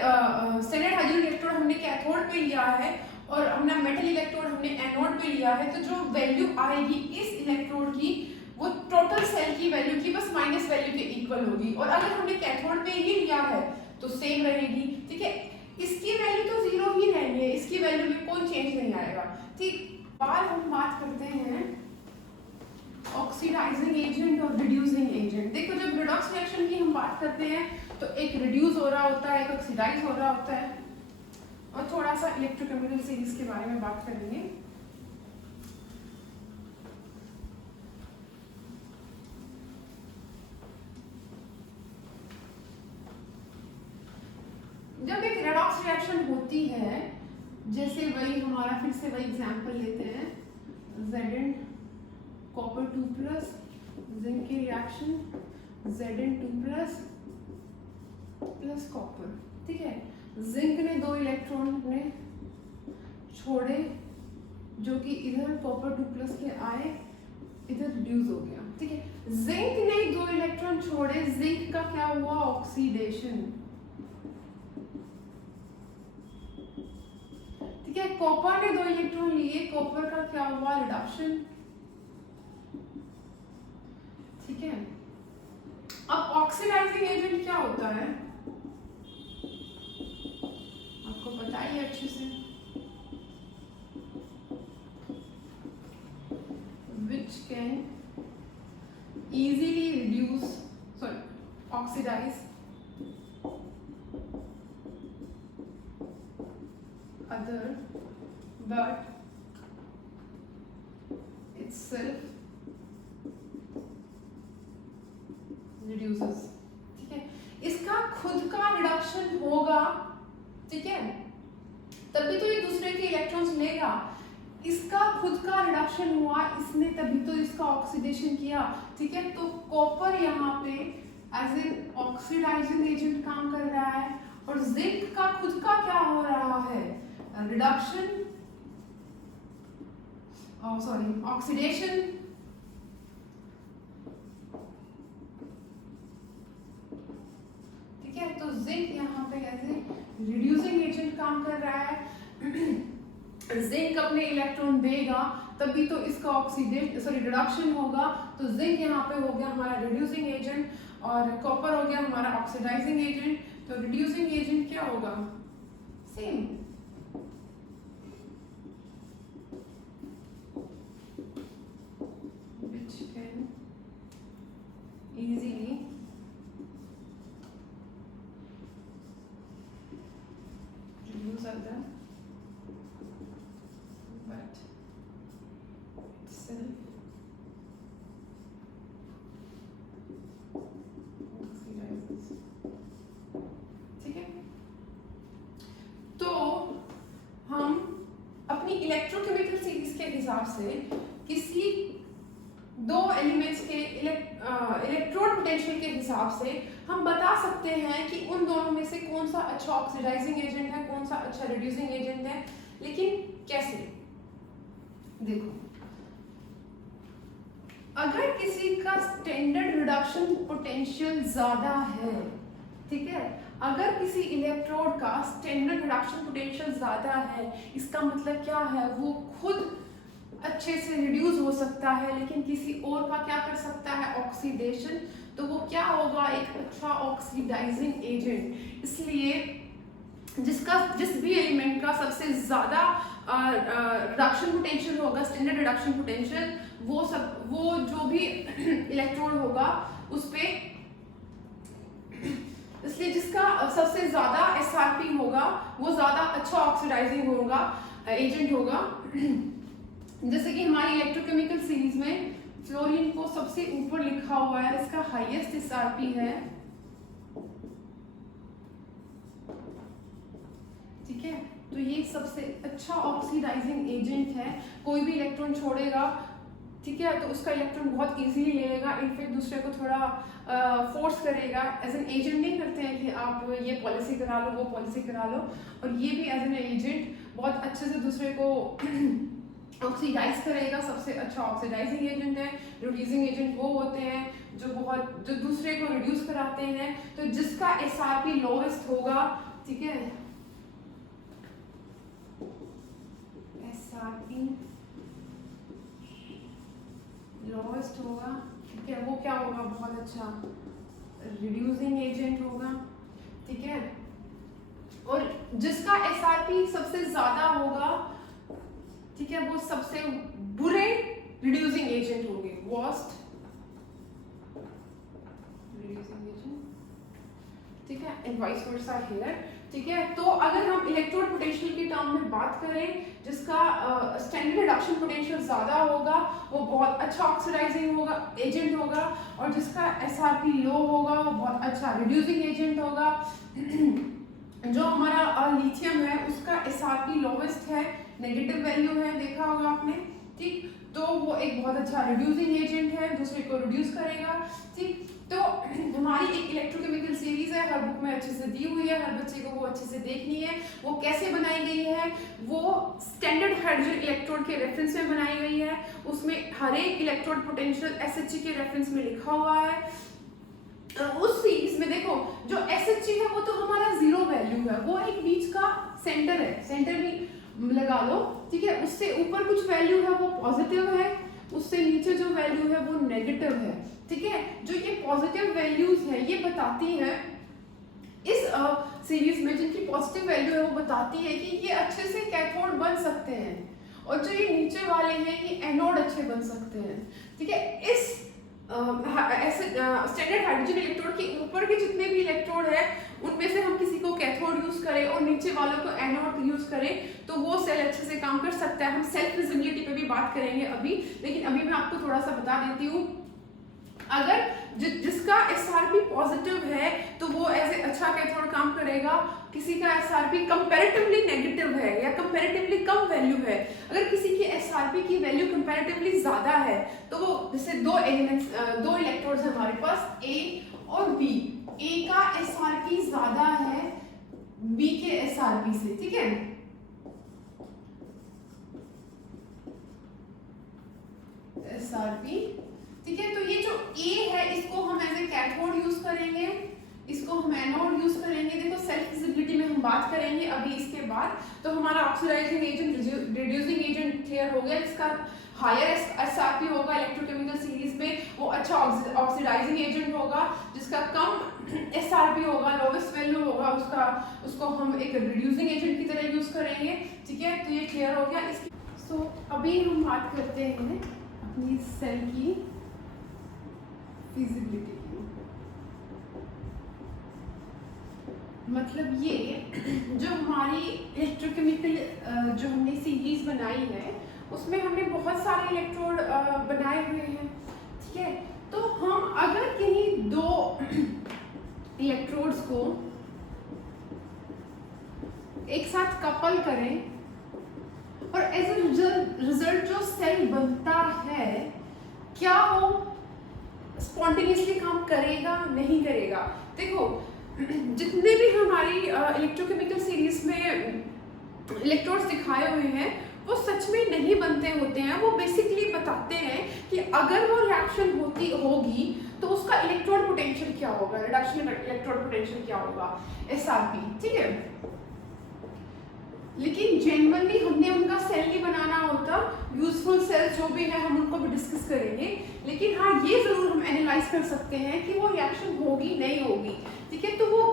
स्टैंडर्ड हाइड्रोजन इलेक्ट्रोड हमने कैथोड पे लिया है और हमने मेटल इलेक्ट्रोड हमने एनोड पे लिया है, तो जो वैल्यू आएगी इस इलेक्ट्रोड की वो टोटल सेल की वैल्यू की बस माइनस वैल्यू के इक्वल होगी। और अगर हमने कैथोड पे ही लिया है तो सेम रहेगी, ठीक है। इसकी वैल्यू तो 0 ही रहेंगे, इसकी वैल्यू में कोई चेंज नहीं आएगा, ठीक। बाद हम बात करते हैं ऑक्सीडाइजिंग एजेंट और रिड्यूसिंग एजेंट। देखो जब रिडॉक्स रिएक्शन की हम बात करते हैं तो एक रिड्यूस हो रहा होता है, एक ऑक्सीडाइज हो रहा होता है, और थोड़ा सा इलेक्ट्रोकेमिकल सीरीज के बारे में बात करेंगे। जब एक रेडॉक्स रिएक्शन होती है, जैसे वही हमारा फिर से वही एग्जांपल लेते हैं, Zn कॉपर 2+ जिंक की रिएक्शन Zn2+ कॉपर, ठीक है। जिंक ने 2 इलेक्ट्रॉन ने छोड़े जो कि इधर कॉपर 2+ के आए, इधर रिड्यूस हो गया, ठीक है। जिंक ने 2 इलेक्ट्रॉन छोड़े, जिंक का क्या हुआ, ऑक्सीडेशन, ठीक है। कॉपर ने 2 इलेक्ट्रॉन लिए, कॉपर का क्या हुआ, रिडक्शन, ठीक है। अब ऑक्सीडाइजिंग एजेंट क्या होता है आपको पता ही अच्छे से, which can easily reduce, sorry, oxidize other but itself reduces, ठीक है। इसका खुद का रिडक्शन होगा, ठीक है, तभी तो ये दूसरे के इलेक्ट्रॉन्स लेगा। इसका खुद का रिडक्शन हुआ, इसने तभी तो इसका ऑक्सीडेशन किया, ठीक है। तो कॉपर यहाँ पे एज एन ऑक्सीडाइजिंग एजेंट काम कर रहा है, और जिंक का खुद का क्या हो रहा है, रिडक्शन, सॉरी ऑक्सीडेशन, ठीक है। तो जिंक यहाँ पे एज ए रिड्यूसिंग एजेंट काम कर रहा है। जिंक अपने इलेक्ट्रॉन देगा तभी तो इसका ऑक्सीडेशन, सॉरी रिडक्शन होगा, तो जिंक यहाँ पे हो गया हमारा रिड्यूसिंग एजेंट। और कॉपर हो गया हमारा ऑक्सीडाइजिंग एजेंट। तो रिड्यूसिंग एजेंट क्या होगा? Same, which can easily reduce other but itself oxidizes। ठीक है, तो हम अपनी इलेक्ट्रोकेमिकल सीरीज के हिसाब से किसी दो एलिमेंट्स के इलेक्ट्रोड पोटेंशियल के हिसाब से हम बता सकते हैं कि उन दोनों में से कौन सा अच्छा ऑक्सीडाइजिंग एजेंट है, कौन सा अच्छा रिड्यूसिंग एजेंट है। लेकिन कैसे? देखो, अगर किसी का स्टैंडर्ड रिडक्शन पोटेंशियल ज्यादा है, ठीक है, अगर किसी इलेक्ट्रोड का स्टैंडर्ड रिडक्शन पोटेंशियल ज्यादा है, इसका मतलब क्या है? वो खुद अच्छे से रिड्यूस हो सकता है, लेकिन किसी और का क्या कर सकता है? ऑक्सीडेशन। तो वो क्या होगा? एक अच्छा ऑक्सीडाइजिंग एजेंट। इसलिए जिस भी एलिमेंट का सबसे ज्यादा रिडक्शन पोटेंशियल होगा, स्टैंडर्ड रिडक्शन पोटेंशियल, वो जो भी इलेक्ट्रोड होगा उस पे, इसलिए जिसका सबसे ज्यादा SRP होगा वो ज्यादा अच्छा ऑक्सीडाइजिंग होगा, एजेंट होगा। जैसे कि हमारी इलेक्ट्रोकेमिकल सीरीज में फ्लोरीन को सबसे ऊपर लिखा हुआ है, इसका हाईएस्ट SRP है, ठीक है। तो ये सबसे अच्छा ऑक्सीडाइजिंग एजेंट है। कोई भी इलेक्ट्रॉन छोड़ेगा, ठीक है, तो उसका इलेक्ट्रॉन बहुत इजीली लेगा, इनफैक्ट दूसरे को थोड़ा फोर्स करेगा। एज एन एजेंट नहीं करते हैं कि आप ये पॉलिसी करा लो, वो पॉलिसी करा लो, और ये भी एज एन एजेंट बहुत अच्छे से दूसरे को ऑक्सीडाइज करेगा। सबसे अच्छा ऑक्सीडाइजिंग एजेंट है। रिड्यूसिंग एजेंट वो होते हैं जो दूसरे को रिड्यूस कराते हैं। तो जिसका SRP लोवेस्ट होगा, ठीक है, SRP लोवेस्ट होगा, ठीक है, वो क्या होगा? बहुत अच्छा रिड्यूसिंग एजेंट होगा, ठीक है। और जिसका SRP सबसे ज्यादा होगा, ठीक है, वो सबसे बुरे रिड्यूसिंग एजेंट होंगे, वर्स्ट रिड्यूसिंग एजेंट, ठीक है, एंड वाइस वर्सा हियर, ठीक है। तो अगर हम इलेक्ट्रोड पोटेंशियल की टर्म में बात करें, जिसका स्टैंडर्ड रिडक्शन पोटेंशियल ज्यादा होगा वो बहुत अच्छा ऑक्सीडाइजिंग होगा, एजेंट होगा, और जिसका SRP लो होगा वो बहुत अच्छा रिड्यूसिंग एजेंट होगा। जो हमारा लिथियम है उसका SRP लोवेस्ट है, नेगेटिव वैल्यू है, देखा होगा आपने, ठीक, तो वो एक बहुत अच्छा रिड्यूसिंग एजेंट है, दूसरे को रिड्यूस करेगा, ठीक। तो हमारी एक इलेक्ट्रोकेमिकल सीरीज है, हर बुक में अच्छे से दी हुई है, हर बच्चे को वो अच्छे से देखनी है। वो कैसे बनाई गई है? वो स्टैंडर्ड हाइड्रोजन इलेक्ट्रोड के रेफरेंस में बनाई गई है। उसमें हर एक इलेक्ट्रोड पोटेंशियल SHG के रेफरेंस में लिखा हुआ है। उस सीरीज में देखो, जो SHG है वो तो हमारा जीरो वैल्यू है, वो एक बीच का सेंटर है, सेंटर भी लगा लो, ठीक है। उससे ऊपर कुछ वैल्यू है वो पॉजिटिव है, उससे नीचे जो वैल्यू है वो नेगेटिव है, ठीक है। जो ये पॉजिटिव वैल्यूज है ये बताती है, इस सीरीज में जिनकी पॉजिटिव वैल्यू है वो बताती है कि ये अच्छे से कैथोड बन सकते हैं, और जो ये नीचे वाले हैं ये एनोड अच्छे बन सकते हैं, ठीक है। इस स्टैंडर्ड हाइड्रोजन इलेक्ट्रोड के ऊपर के जितने भी इलेक्ट्रोड है उनमें से हम किसी को कैथोड यूज करें और नीचे वालों को एनोड यूज करें तो वो सेल अच्छे से काम कर सकता है। हम सेल्फ विजिबिलिटी पे भी बात करेंगे अभी, लेकिन अभी मैं आपको थोड़ा सा बता देती हूँ। अगर जिसका SRP पॉजिटिव है तो वो ऐसे अच्छा कैथोड काम करेगा, किसी का SRP कंपैरेटिवली नेगेटिव है या कंपैरेटिवली कम वैल्यू है। अगर किसी की SRP की वैल्यू कंपैरेटिवली ज्यादा है तो वो, जैसे दो इलेक्ट्रोड्स हैं हमारे पास, A और B, A का SRP ज्यादा है B के SRP से, ठीक है। SRP, ठीक है। तो ये जो A है इसको हम एज ए कैथोड यूज करेंगे, इसको हम एनोड यूज करेंगे। देखो सेल्फ विजिबिलिटी में हम बात करेंगे अभी इसके बाद। तो हमारा oxidising agent, reducing agent clear हो गया, जिसका हायर एसआरपी होगा इलेक्ट्रोकेमिकल सीरीज में, वो अच्छा ऑक्सीडाइजिंग एजेंट होगा। जिसका कम एसआरपी होगा, लोवेस्ट वैल्यू होगा, उसको हम एक रिड्यूसिंग एजेंट की तरह यूज करेंगे। ठीक है, तो ये क्लियर हो गया इसकी। सो अभी हम बात करते हैं अपनी सेल की फिजिबिलिटी की। मतलब ये जो हमारी इलेक्ट्रोकेमिकल जो हमने सीरीज बनाई है उसमें हमने बहुत सारे इलेक्ट्रोड बनाए हुए हैं। ठीक है, तो हम अगर किन्हीं दो इलेक्ट्रोड्स को एक साथ कपल करें और एज ए रिजल्ट जो सेल बनता है, क्या वो स्पॉन्टेनियसली काम करेगा नहीं करेगा? देखो, जितने भी हमारी इलेक्ट्रोकेमिकल सीरीज में इलेक्ट्रोड्स दिखाए हुए हैं वो सच में नहीं बनते होते हैं। वो बेसिकली बताते हैं कि अगर वो रिएक्शन होगी तो उसका इलेक्ट्रोड पोटेंशियल क्या होगा, रिडक्शन इलेक्ट्रोड पोटेंशियल क्या होगा, एसआरपी। ठीक है, लेकिन जनरली हमने उनका सेल नहीं बनाना होता। यूजफुल सेल जो भी है हम उनको भी डिस्कस करेंगे, लेकिन हाँ ये जरूर हम एनालाइज कर सकते हैं कि वो रिएक्शन होगी नहीं होगी। ठीक है, तो वो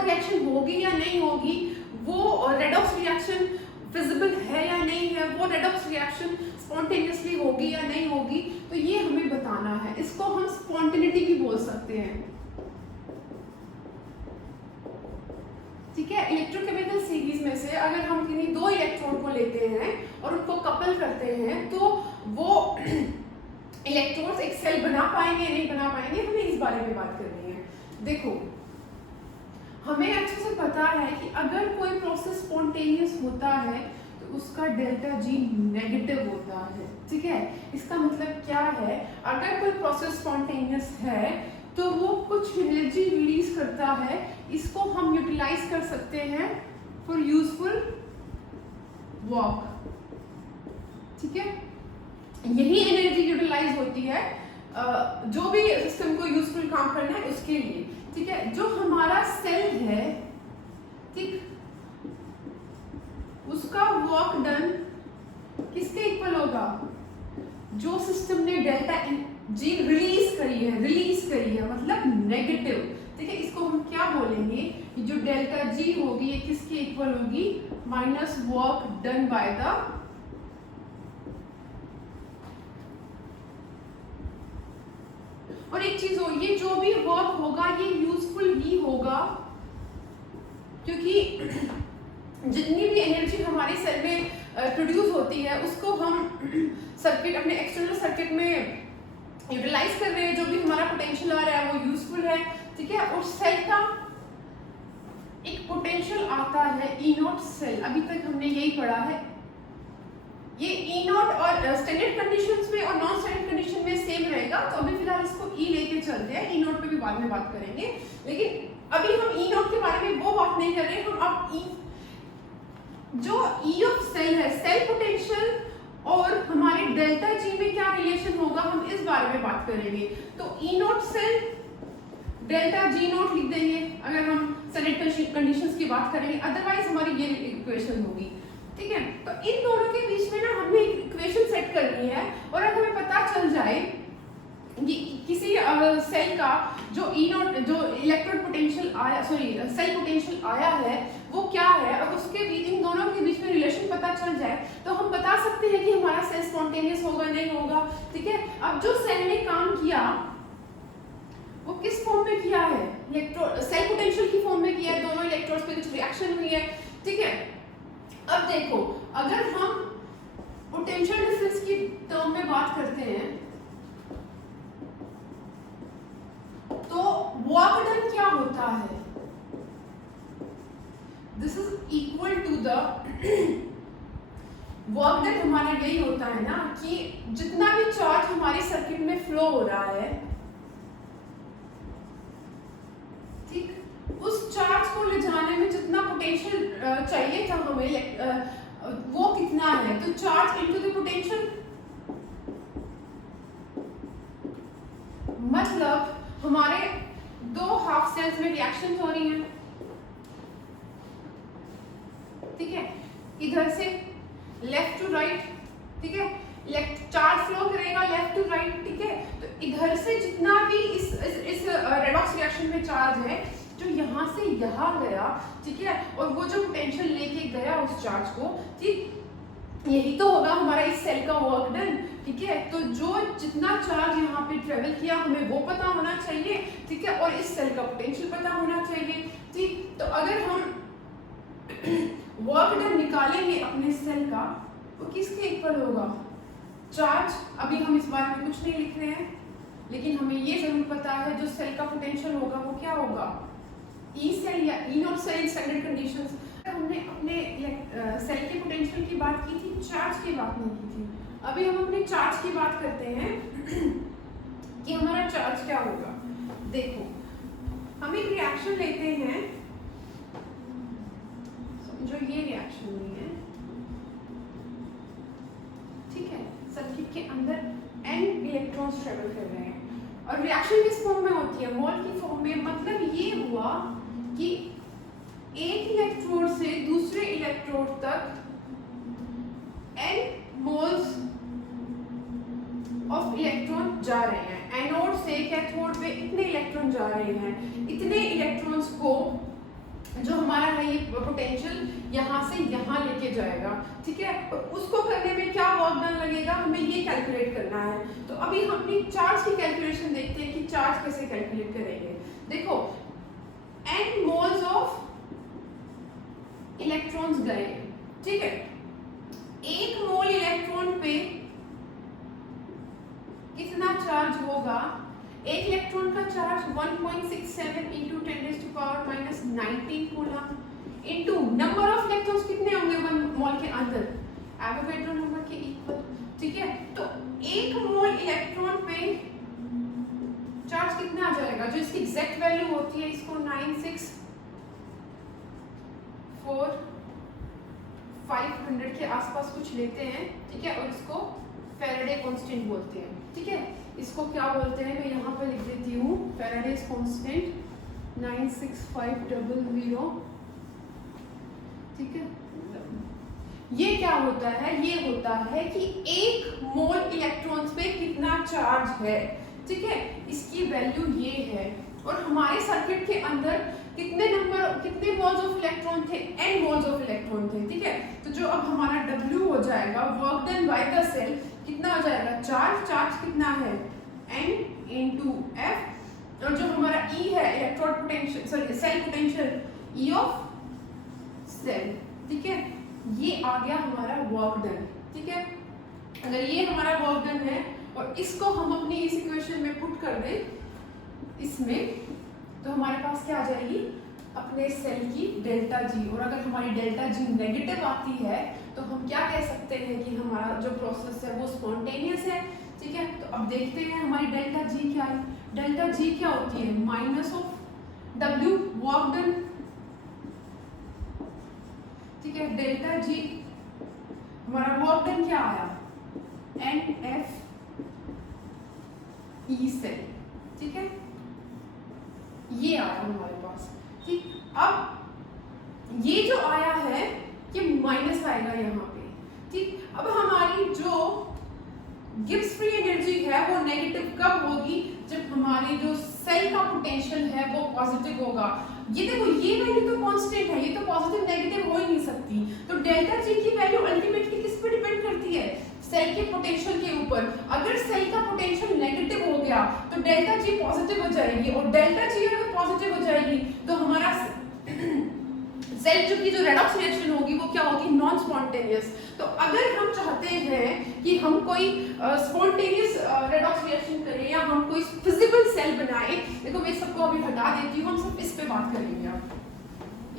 रिएक्शन होगी या नहीं होगी, वो रेडॉक्स रिएक्शन फिजिबल है या नहीं है, वो रेडॉक्स रिएक्शन स्पॉन्टेनियसली होगी या नहीं होगी, तो ये हमें बताना है। इसको हम स्पॉन्टेनिटी भी बोल सकते हैं। ठीक है, इलेक्ट्रोकेमिकल सीरीज में से अगर हम किन्हीं दो इलेक्ट्रोड को लेते हैं और उनको कपल करते हैं तो वो इलेक्ट्रोड्स एक सेल बना पाएंगे नहीं बना पाएंगे, हमें इस बारे में बात करनी है। देखो, हमें अच्छे से पता है कि अगर कोई प्रोसेस स्पॉन्टेनियस होता है तो उसका डेल्टा जी नेगेटिव होता है। ठीक है, इसका मतलब क्या है, अगर कोई प्रोसेस स्पॉन्टेनियस है तो वो कुछ एनर्जी रिलीज करता है, इसको हम यूटिलाइज कर सकते हैं फॉर यूजफुल वर्क। ठीक है, यही एनर्जी यूटिलाइज होती है जो भी सिस्टम को यूजफुल काम करना है उसके लिए। ठीक है, जो हमारा सेल है, ठीक, उसका वर्क डन किसके इक्वल होगा, जो सिस्टम ने डेल्टा जी रिलीज करी है मतलब नेगेटिव। ठीक है, इसको हम क्या बोलेंगे, जो डेल्टा जी होगी ये किसके इक्वल होगी, minus work done by the, और एक चीज हो, ये जो भी वर्क होगा ये यूजफुल ही होगा, क्योंकि जितनी भी एनर्जी हमारे सेल में प्रोड्यूस होती है उसको हम सर्किट, अपने एक्सटर्नल सर्किट में यूटिलाइज कर रहे हैं। जो भी हमारा पोटेंशियल आ रहा है वो यूजफुल है। ठीक है, और सेल का एक पोटेंशियल आता है ई नॉट सेल, अभी तक हमने यही पढ़ा है। ये ई नॉट और स्टैंडर्ड कंडीशंस में और नॉन स्टैंडर्ड कंडीशन में सेम रहेगा, तो अभी फिलहाल इसको ई लेके चलते हैं। ई नॉट पे भी बाद में बात करेंगे, लेकिन अभी हम ई नॉट के बारे में वो बात नहीं कर रहे। हम अब जो ई ऑफ सेल है, सेल पोटेंशियल और हमारे डेल्टा जी में क्या रिलेशन होगा, हम इस बारे में बात करेंगे। तो E naught cell delta G naught लिख देंगे अगर हम स्टैंडर्ड कंडीशंस की बात करेंगे, अदरवाइज हमारी ये इक्वेशन होगी। ठीक है, तो इन दोनों के बीच में ना हमने एक इक्वेशन सेट करनी है, और अगर हमें पता चल जाए कि किसी सेल का जो ई नॉट, जो इलेक्ट्रोड पोटेंशियल आया, सॉरी सेल पोटेंशियल आया है वो क्या है, और उसके बीच, इन दोनों के बीच में रिलेशन पता चल जाए तो हम बता सकते हैं कि हमारा सेल स्पॉन्टेनियस होगा नहीं होगा। ठीक है, अब जो सेल ने काम किया वो किस फॉर्म में किया है, इलेक्ट्रोड सेल पोटेंशियल की फॉर्म में किया है, दोनों इलेक्ट्रोड्स पे कुछ रिएक्शन हुई है। ठीक है, अब देखो, अगर हम पोटेंशियल डिफरेंस की टर्म में बात करते हैं तो वर्क डन क्या होता है, this is equal to the work done. हमारा यही होता है ना कि जितना भी चार्ज हमारे सर्किट में फ्लो हो रहा है, ठीक, उस चार्ज को ले जाने में जितना पोटेंशियल चाहिए था हमें, वो कितना है, तो चार्ज इनटू द पोटेंशियल, मतलब हमारे दो हाफ सेल्स में रिएक्शन हो रही हैं। ठीक है, इधर से लेफ्ट टू राइट ठीक है, चार्ज फ्लो करेगा लेफ्ट टू राइट, ठीक है। तो इधर से जितना भी इस रेडॉक्स रिएक्शन में चार्ज है जो यहाँ से यहाँ गया, ठीक है, और वो जो पोटेंशियल लेके गया उस चार्ज को, ठीक, यही तो होगा हमारा इस सेल का वर्क डन, ठीक है। तो जो जितना चार्ज यहाँ पे ट्रेवल किया हमें वो पता होना चाहिए, ठीक है, और इस सेल का पोटेंशियल पता होना चाहिए, ठीक। तो अगर हम वर्क डन निकालेंगे अपने सेल का तो किसके इक्वल होगा, चार्ज। अभी हम इस बारे में कुछ नहीं लिख रहे हैं, लेकिन हमें ये जरूर पता है जो सेल का पोटेंशियल होगा वो क्या होगा, ई सेल या ई नॉट सेल स्टैंडर्ड कंडीशंस। हमने अपने सेल के पोटेंशियल की बात की थी, चार्ज की बात नहीं की थी। अभी हम अपने चार्ज की बात करते हैं कि हमारा चार्ज क्या होगा। देखो, हम एक रिएक्शन लेते हैं, समझो ये रिएक्शन नहीं है, ठीक है, सर्किट के अंदर n इलेक्ट्रॉन्स ट्रेवल कर रहे हैं और रिएक्शन किस फॉर्म में होती है, मोल की फॉर्म में। मतलब ये हुआ कि एक इलेक्ट्रोड से दूसरे इलेक्ट्रोड तक n मोल्स ऑफ इलेक्ट्रॉन जा रहे हैं। एनोड से कैथोड पे इतने इलेक्ट्रॉन जा रहे हैं, इतने इलेक्ट्रॉन्स को जो हमारा है ये पोटेंशियल यहाँ से यहाँ लेके जाएगा, ठीक है। और उसको करने में क्या वर्क डन लगेगा हमें ये कैलकुलेट करना है। तो अभी हम अपनी चार्ज की कैलकुलेशन देखते हैं कि चार्ज कैसे कैलकुलेट करेंगे। देखो, n मोल्स ऑफ इलेक्ट्रॉन्स गए, ठीक है, एक मोल इलेक्ट्रॉन पे कितना चार्ज होगा, एक इलेक्ट्रॉन का charge 1.67 into 10⁻⁻19 coulomb into number of electrons कितने होंगे 1 मोल के अंदर, एवोगैड्रो नंबर के इक्वल, ठीक है। तो एक मोल इलेक्ट्रॉन पे चार्ज कितना आ जाएगा, जो इसकी एग्जैक्ट वैल्यू होती है, इसको 964,500 के आसपास कुछ लेते हैं, ठीक है, और इसको फैराडे कांस्टेंट बोलते हैं, ठीक है। इसको क्या बोलते हैं मैं यहाँ पे लिख देती हूँ, फैराडेज कांस्टेंट 96500, ठीक है। ये क्या होता है, ये होता है कि एक मोल इलेक्ट्रॉन्स पे कितना चार्ज है, ठीक है, इसकी वैल्यू ये है। और हमारे सर्किट के अंदर कितने मोल्स ऑफ इलेक्ट्रॉन थे, n मोल्स ऑफ इलेक्ट्रॉन थे, ठीक है। तो जो अब हमारा W हो जाएगा, work done by the cell, कितना हो जाएगा, चार्ज कितना है n into f, और जो हमारा E है electrode potential, sorry cell potential, E of cell, ठीक है। ये आ गया हमारा वर्क डन, ठीक है। अगर ये हमारा वर्क डन है और इसको हम अपनी इस इक्वेशन में पुट कर दें इसमें, तो हमारे पास क्या आ जाएगी, अपने सेल की डेल्टा जी। और अगर हमारी डेल्टा जी नेगेटिव आती है तो हम क्या कह सकते हैं कि हमारा जो प्रोसेस है वो स्पॉन्टेनियस है, ठीक है। तो अब देखते हैं हमारी डेल्टा जी क्या है। डेल्टा जी क्या होती है, minus of W work done, ठीक है। डेल्टा जी हमारा वर्क डन क्या आया, एन एफ ई सेल, ठीक है, ये आया हमारे पास, ठीक। अब ये जो आया है ये माइनस आएगा यहाँ पे, ठीक। अब हमारी जो गिब्स फ्री एनर्जी है वो नेगेटिव कब होगी, जब हमारी जो सेल का पोटेंशियल है वो पॉजिटिव होगा। ये देखो, ये वैल्यू तो कांस्टेंट है, ये तो पॉजिटिव नेगेटिव हो ही नहीं सकती। तो डेल्टा जी की वैल्यू अल्टीमेटली किस पर डिपेंड करती है, सेल के पोटेंशियल के ऊपर। अगर सेल का पोटेंशियल नेगेटिव हो गया तो डेल्टा जी पॉजिटिव हो जाएगी, और डेल्टा जी अगर पॉजिटिव हो जाएगी तो हमारा सेल जो की जो रेडॉक्स रिएक्शन होगी वो क्या होगी, नॉन स्पॉन्टेनियस। तो अगर हम चाहते हैं कि हम कोई स्पॉन्टेनियस रेडॉक्स रिएक्शन करें या हम कोई फिजिबल सेल बनाएं, देखो मैं सबको अभी हटा देती हूँ, हम सब इस पे बात करेंगे। अब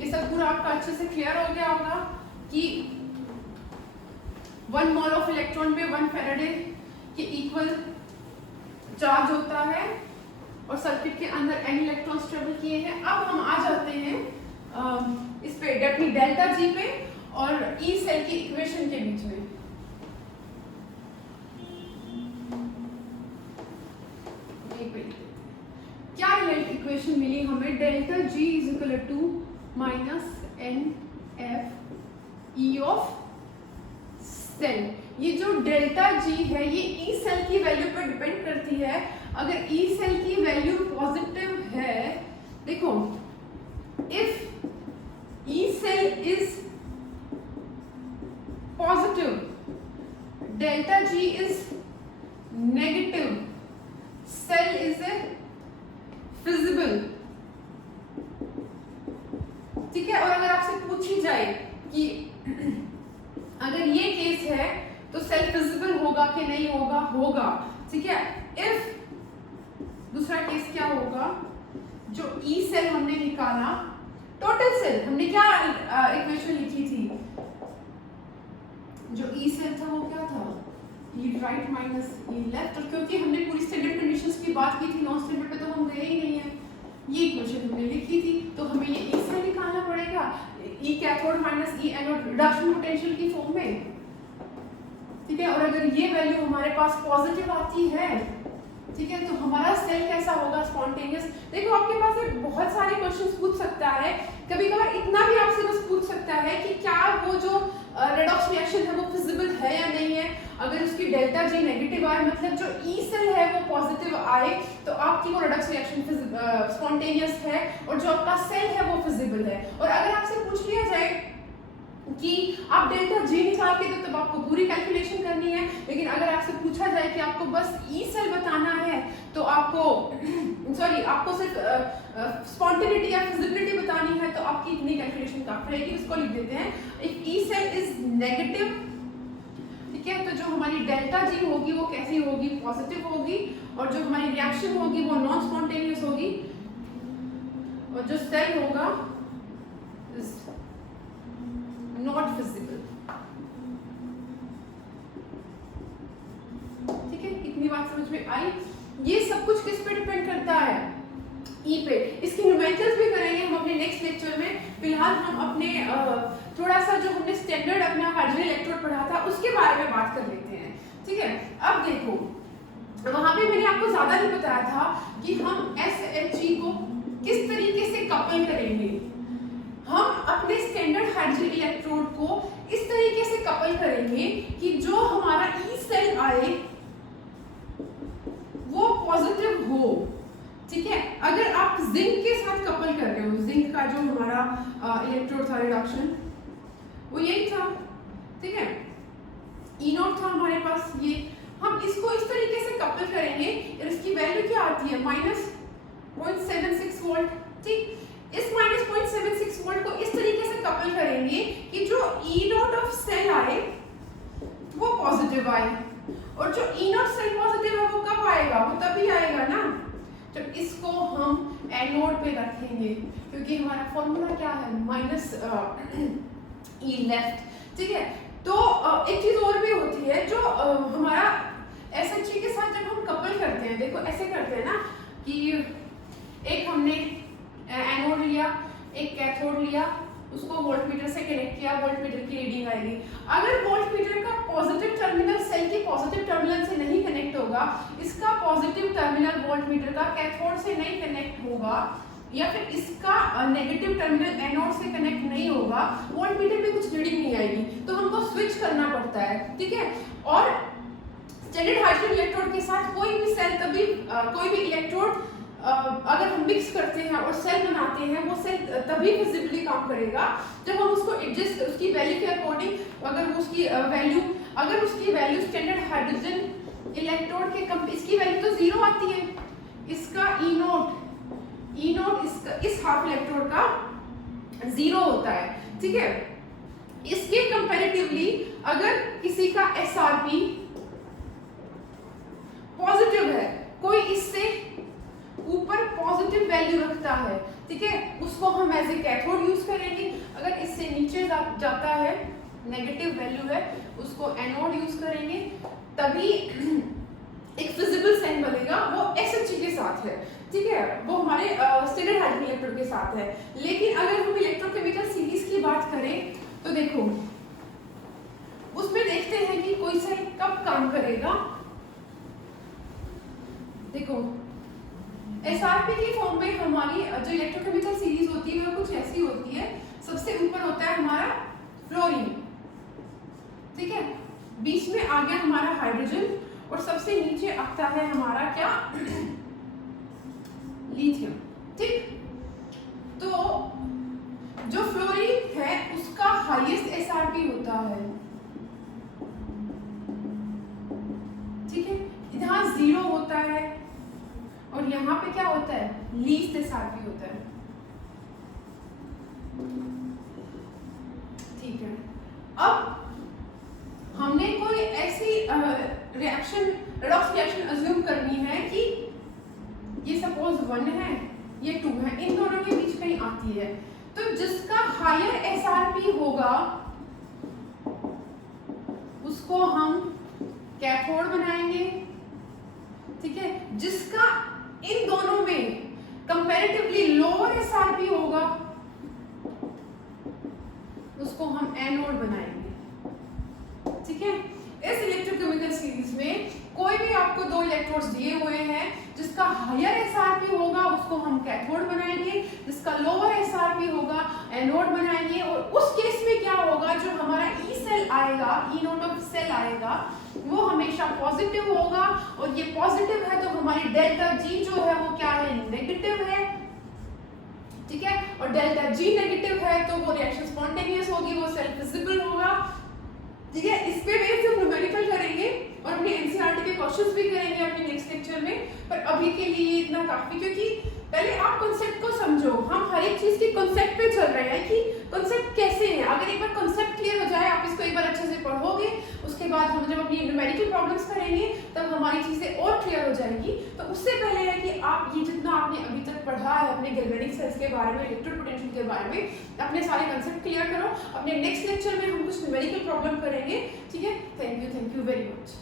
ये सब पूरा आपका अच्छे से क्लियर हो गया होगा कि 1 मोल ऑफ इलेक्ट्रॉन पे 1 फैराडे के इक्वल चार्ज होता है और सर्किट के अंदर n इलेक्ट्रॉन्स ट्रेवल किए हैं। अब हम आ जाते हैं इस पे अपनी डेल्टा जी पे और ई सेल की इक्वेशन के बीच में। क्या इक्वेशन मिली हमें, delta G is equal to minus N F E of cell. ये जो डेल्टा जी है ये ई सेल की वैल्यू पर डिपेंड करती है। अगर ई सेल की वैल्यू पॉजिटिव है, देखो if E cell is positive, delta G is negative, cell is feasible. ठीक है, और अगर आपसे पूछी जाए कि अगर ये केस है तो सेल फिजिबल होगा कि नहीं होगा, होगा। ठीक है, इफ दूसरा केस क्या होगा, जो ई सेल हमने निकाला, टोटल सेल हमने क्या इक्वेशन लिखी थी, जो ई सेल था वो क्या था, ई राइट माइनस ई लेफ्ट। और क्योंकि हमने पूरी स्टैंडर्ड कंडीशंस की बात की थी, नॉन स्टैंडर्ड पे तो हम गए ही नहीं है, ये इक्वेशन हमने लिखी थी, तो हमें ये ई सेल निकालना पड़ेगा, ई कैथोड माइनस ई एनोड रिडक्शन पोटेंशियल की फॉर्म में। ठीक है, और अगर ये वैल्यू हमारे पास पॉजिटिव आती है, ठीक है, तो हमारा सेल कैसा होगा, स्पॉन्टेनियस। देखो आपके पास बहुत सारे क्वेश्चंस पूछ सकता है, कभी कभार इतना भी आपसे बस पूछ सकता है कि क्या वो जो रेडॉक्स रिएक्शन है वो फिजिबल है या नहीं है। अगर उसकी डेल्टा जी नेगेटिव आए, मतलब जो ई सेल है वो पॉजिटिव आए, तो आपकी वो रेडॉक्स रिएक्शन स्पॉन्टेनियस है, और जो आपका सेल है वो फिजिबल है। और अगर आपसे पूछ लिया जाए कि आप डेल्टा जी निकाल के दो, तब आपको पूरी कैलकुलेशन करनी है। लेकिन अगर आपसे पूछा जाए कि आपको बस ई सेल बताना है, तो आपको आपको सिर्फ स्पॉन्टेनिटी या फिजिबिलिटी बतानी है, तो आपकी इतनी कैलकुलेशन काफी रहेगी। उसको लिख देते हैं, if E cell is negative, ठीक है, तो जो हमारी डेल्टा जी होगी वो कैसी होगी, पॉजिटिव होगी, और जो हमारी रिएक्शन होगी वो नॉन स्पॉन्टेनियस होगी, और जो सेल होगा नॉट फिजिबल। ठीक है, इतनी बात समझ में आई। ये सब कुछ किस पे डिपेंड करता है, ई पे। इसकी न्यूमेरिकल्स भी करेंगे हम अपने नेक्स्ट लेक्चर में। फिलहाल हम अपने थोड़ा सा जो हमने स्टैंडर्ड अपना हाइड्रोजन इलेक्ट्रोड पढ़ा था उसके बारे में बात कर लेते हैं। ठीक है, अब देखो वहां पे मैंने आपको ज्यादा नहीं बताया था कि हम SHG को किस तरीके से कपल करेंगे। हम अपने स्टैंडर्ड हाइड्रोजन इलेक्ट्रोड को इस तरीके से कपल करेंगे कि जो हमारा ई सेल आए वो पॉजिटिव हो। ठीक है, अगर आप जिंक के साथ कपल कर रहे हो, जिंक का जो हमारा इलेक्ट्रोड था रिडक्शन वो यही था। ठीक है, ई नॉट था हमारे पास, ये हम इसको इस तरीके से कपल करेंगे और इसकी वैल्यू क्या आती है, -0.76 वोल्ट। ठीक, इस -0.76 वोल्ट को इस तरीके से कपल करेंगे कि जो ई नॉट ऑफ सेल आए वो पॉजिटिव आए, और जो ई नॉट सेल पॉजिटिव है वो कब आएगा, वो तभी आएगा ना जब इसको हम एनोड पे रखेंगे, क्योंकि हमारा फॉर्मूला क्या है, -E लेफ्ट। ठीक है, तो एक चीज और भी होती है जो हमारा SHG के साथ जब हम कपल करते हैं, देखो ऐसे करते हैं ना कि एक हमने एनोड लिया, एक कैथोड लिया, उसको वोल्टमीटर से कनेक्ट किया, वोल्टमीटर की रीडिंग आएगी। अगर वोल्टमीटर का पॉजिटिव टर्मिनल सेल की पॉजिटिव टर्मिनल से नहीं कनेक्ट होगा, इसका पॉजिटिव टर्मिनल वोल्टमीटर का कैथोड से नहीं कनेक्ट होगा, या फिर इसका नेगेटिव टर्मिनल एनोड से कनेक्ट नहीं होगा, वोल्टमीटर में कुछ रीडिंग नहीं आएगी, तो हमको स्विच करना पड़ता है। ठीक है, और स्टैंडर्ड हाइड्रोजन इलेक्ट्रोड के साथ कोई भी सेल तभी कोई भी इलेक्ट्रोड अगर हम मिक्स करते हैं और सेल बनाते हैं, वो सेल तभी फिजिबली काम करेगा जब हम उसको एडजस्ट उसकी वैल्यू के अकॉर्डिंग, अगर उसकी वैल्यू स्टैंडर्ड हाइड्रोजन इलेक्ट्रोड के इसकी वैल्यू तो 0 आती है, इसका ई नोट इस हाफ इलेक्ट्रोड का 0 होता है। ठीक है, इसके कंपैरेटिवली अगर किसी का SRP पॉजिटिव है, कोई इससे ऊपर पॉजिटिव वैल्यू रखता है, ठीक है, उसको हम एज ए कैथोड यूज करेंगे। अगर इससे नीचे जाता है, नेगेटिव वैल्यू है, उसको एनोड यूज करेंगे, तभी एक फिजिबल सेल बनेगा, वो SHG के साथ है। ठीक है, वो हमारे स्टैंडर्ड हाइड्रोजन इलेक्ट्रोड के साथ है। लेकिन अगर हम इलेक्ट्रोकेमिकल सीरीज की बात करें तो देखो उसमें देखते हैं कि कोई सेल कब काम करेगा। देखो SRP की फॉर्म में हमारी जो इलेक्ट्रोकेमिकल सीरीज होती है वो कुछ ऐसी होती है। सबसे ऊपर होता है हमारा फ्लोरीन, ठीक है, बीच में यहाँ पे क्या होता है, लीस्ट एसआरपी होता है। ठीक है, अब हमने कोई ऐसी रिएक्शन, रेडॉक्स रिएक्शन अज्यूम करनी है कि ये सपोज 1 है, ये 2 है, इन दोनों के बीच कहीं आती है, तो जिसका हायर एसआरपी होगा उसको हम कैथोड बनाएंगे। ठीक है, जिसका इन दोनों में कंपैरेटिवली लोअर एसआरपी होगा उसको हम एनोड बनाएंगे। ठीक है, इस इलेक्ट्रोकेमिकल सीरीज में कोई भी आपको 2 इलेक्ट्रोड्स दिए हुए हैं, जिसका हायर एसआरपी होगा उसको हम कैथोड बनाएंगे, जिसका लोअर एसआरपी होगा एनोड बनाएंगे। और उस केस में क्या होगा, जो हमारा ई सेल आएगा, ई नोड ऑफ सेल आएगा, वो हमेशा पॉजिटिव होगा, और ये पॉजिटिव है तो हमारी डेल्टा जी जो है वो क्या है, नेगेटिव है। ठीक है, और डेल्टा जी नेगेटिव है तो वो रिएक्शन स्पॉन्टेनियस होगी, वो सेल्फ विजिबल होगा। ठीक है, इस पे बेस्ड हम न्यूमेरिकल करेंगे और अपने एनसीईआरटी के क्वेश्चंस भी करेंगे अपने नेक्स्ट लेक्चर में, पर अभी के लिए इतना काफी, क्योंकि पहले आप कॉन्सेप्ट को समझो। हम हर एक चीज की कॉन्सेप्ट पे चल रहे हैं कि कॉन्सेप्ट कैसे है। अगर एक बार कॉन्सेप्ट क्लियर हो जाए, आप इसको एक बार अच्छे से पढ़ोगे, उसके बाद हम जब अपनी न्यूमेरिकल प्रॉब्लम्स करेंगे तब हमारी चीजें और क्लियर हो जाएगी। तो उससे पहले है कि आप ये जितना आपने अभी तक पढ़ा है अपने गैल्वेनिक सेल्स के बारे में, इलेक्ट्रिक पोटेंशियल के बारे में, अपने सारे कॉन्सेप्ट क्लियर करो। अपने नेक्स्ट लेक्चर में हम कुछ न्यूमेरिकल प्रॉब्लम करेंगे। ठीक है, थैंक यू वेरी मच।